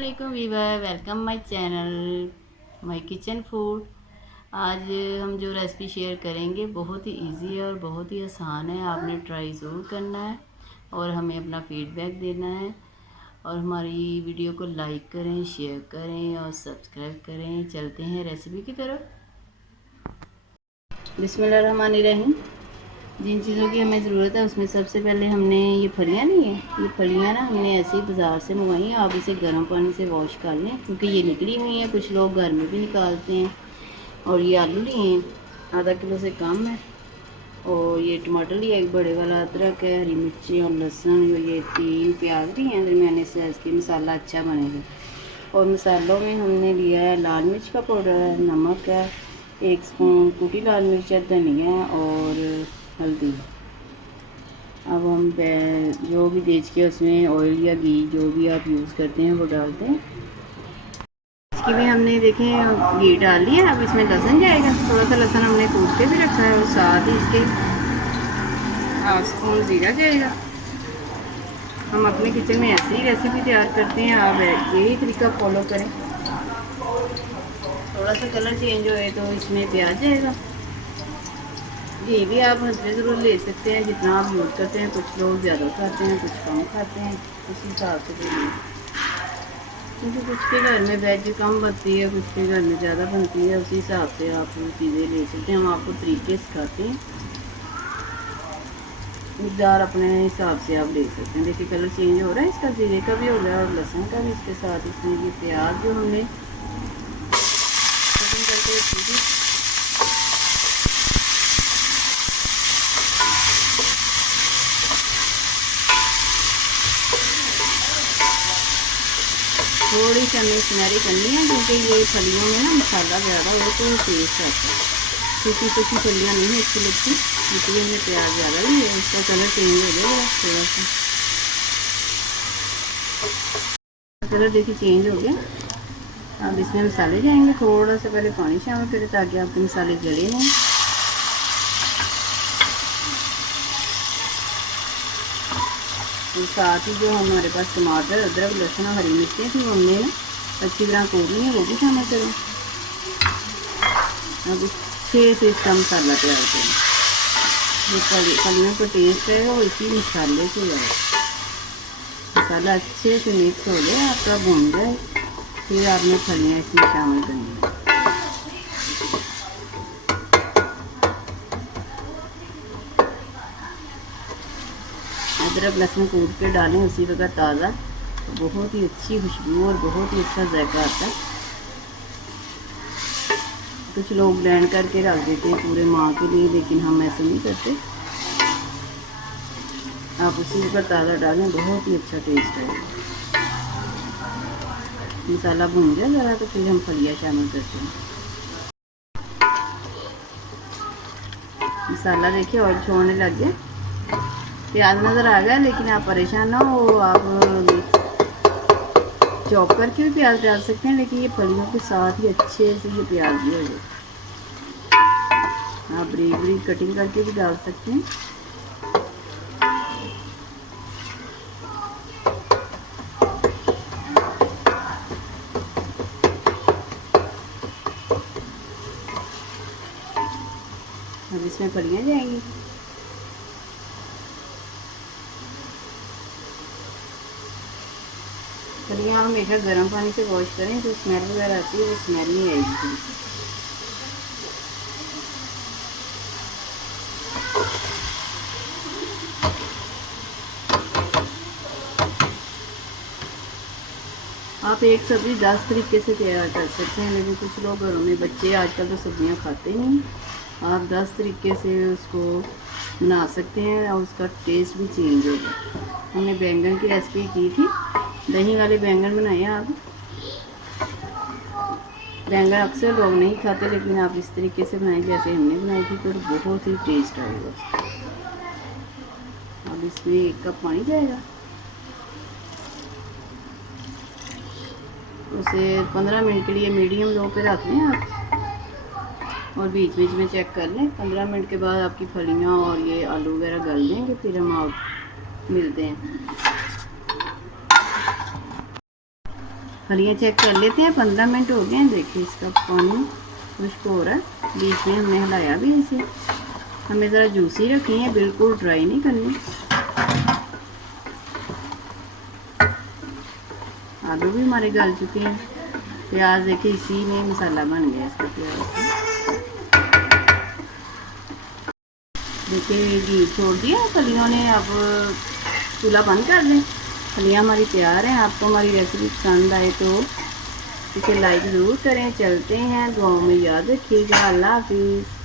वालेकुम viewer, welcome my channel my kitchen food. आज हम जो रेसिपी शेयर करेंगे बहुत ही इजी है और बहुत ही आसान है। आपने ट्राई ज़रूर करना है और हमें अपना फीडबैक देना है। और हमारी वीडियो को लाइक करें, शेयर करें और सब्सक्राइब करें। चलते हैं रेसिपी की तरफ। बिस्मिल्लाहिर्रहमानिर्रहीम। जिन चीज़ों की हमें ज़रूरत है उसमें सबसे पहले हमने ये फलियाँ ली हैं। ये फलियाँ ना हमने ऐसे ही बाज़ार से मंगवाई हैं। आप इसे गर्म पानी से वॉश कर लें क्योंकि ये निकली हुई हैं। कुछ लोग घर में भी निकालते हैं। और ये आलू लिए हैं, आधा किलो से कम है। और ये टमाटर लिया एक बड़े वाला, अदरक है, हरी मिर्ची और लहसुन। और ये 3 प्याज भी हैं दरमियाने साइज़ के। मसाला अच्छा बनेगा। और मसालों में हमने लिया है लाल मिर्च का पाउडर है, नमक है, 1 स्पून कुटी लाल मिर्च है, धनिया और हल्दी। अब हम जो भी देख के उसमें ऑयल या घी जो भी आप यूज़ करते हैं वो डालते हैं। इसकी भी हमने देखें घी डाल लिया। अब इसमें लहसुन जाएगा। थोड़ा सा लहसुन हमने कूट के भी रखा है और साथ ही इसके 1/2 स्पून ज़ीरा जाएगा। हम अपने किचन में ऐसी ही रेसिपी तैयार करते हैं, आप यही तरीका फॉलो करें। थोड़ा सा कलर चेंज होए तो इसमें प्याज जाएगा। घी भी आप हंसते ज़रूर ले सकते हैं जितना आप यूज़ करते हैं। कुछ लोग ज़्यादा खाते हैं, कुछ कम खाते हैं, उस हिसाब से भी। क्योंकि कुछ के घर में वेज कम बनती है, कुछ के घर में ज़्यादा बनती है, उसी हिसाब से आप चीज़ें ले सकते हैं। हम आपको तरीके सिखाते हैं, मकदार अपने हिसाब से आप ले सकते हैं। देखिए कलर चेंज हो रहा है इसका, जीरे का भी हो रहा है और लहसुन का भी। इसके साथ इसमें ये प्याज जो हमने करके रखी थी, थोड़ी सी हमें सुनहरी करनी है क्योंकि ये फलियों में ना मसाला ज़्यादा हो तो टेस्ट आता है। सूखी सूखी फलियाँ नहीं अच्छी लगती, इसलिए हमने प्याज ज़्यादा ही है। इसका कलर चेंज हो जाएगा थोड़ा सा। कलर देखिए चेंज हो गया। अब इसमें मसाले जाएंगे। थोड़ा सा पहले पानी शामिल करें ताकि आपके मसाले जले नहीं। और साथ ही जो हमारे पास टमाटर, अदरक, लहसुन और हरी मिर्चें थी वो हमने ना अच्छी तरह कोट ली है, वो भी शामिल करें। अब अच्छे से इसका मसाला तैयार करें। जो फलियों का टेस्ट है वो इसी मसाले से आए। मसाला अच्छे से मिक्स हो जाए, आपका भून जाए, फिर आपने फलियाँ इसमें शामिल करनी है। अदरक लहसुन कूट के डालें उसी वक्त ताज़ा, तो बहुत ही अच्छी खुशबू और बहुत ही अच्छा जायका आता है। कुछ लोग ब्लेंड करके रख देते हैं पूरे माह के लिए, लेकिन हम ऐसे नहीं करते। आप उसी वक्त ताज़ा डालें, बहुत ही अच्छा टेस्ट है। मसाला भून जाए ज़रा तो फिर हम फलियाँ शामिल करते हैं। मसाला देखिए ऑयल छोड़ने लग गया, प्याज नज़र आ गया, लेकिन आप परेशान ना हो। आप चॉप करके भी प्याज डाल सकते हैं, लेकिन ये फलियों के साथ ही अच्छे से ये प्याज भी हो जाए। आप बरीक बरीक कटिंग करके भी डाल सकते हैं। अब इसमें फलियाँ जाएंगी। फलियाँ हमेशा गर्म पानी से वॉश करें, जो स्मेल वगैरह आती है वो स्मेल नहीं आएगी। आप एक सब्ज़ी 10 तरीके से तैयार कर सकते हैं, लेकिन कुछ लोग घरों में बच्चे आजकल तो सब्ज़ियाँ खाते नहीं। आप 10 तरीके से उसको बना सकते हैं और उसका टेस्ट भी चेंज होगा। हमने बैंगन की रेसिपी की थी, दही वाले बैंगन बनाए। आप बैंगन अक्सर लोग नहीं खाते, लेकिन आप इस तरीके से बनाएं जैसे हमने बनाई थी तो बहुत ही टेस्ट आएगा। अब इसमें 1 कप पानी जाएगा। उसे 15 मिनट के लिए मीडियम लो पे रख लें आप, और बीच बीच में चेक कर लें। 15 मिनट के बाद आपकी फलियाँ और ये आलू वगैरह गल देंगे, फिर हम आप मिलते हैं। फलियाँ चेक कर लेते हैं। 15 मिनट हो गए हैं। देखिए इसका पानी खुश्क हो रहा है। बीच में हमने हिलाया भी इसे। हमें ज़रा जूसी रखनी है, बिल्कुल ड्राई नहीं करनी। आलू भी हमारे गल चुके हैं। प्याज देखिए इसी में मसाला बन गया इसका प्याज। देखिए घी छोड़ दिया फलियों ने। अब चूल्हा बंद कर दें। फलियाँ हमारी तैयार हैं। आपको हमारी रेसिपी पसंद आए तो इसे लाइक ज़रूर करें। चलते हैं, दुआओं में याद रखिएगा। अल्लाह हाफिज़।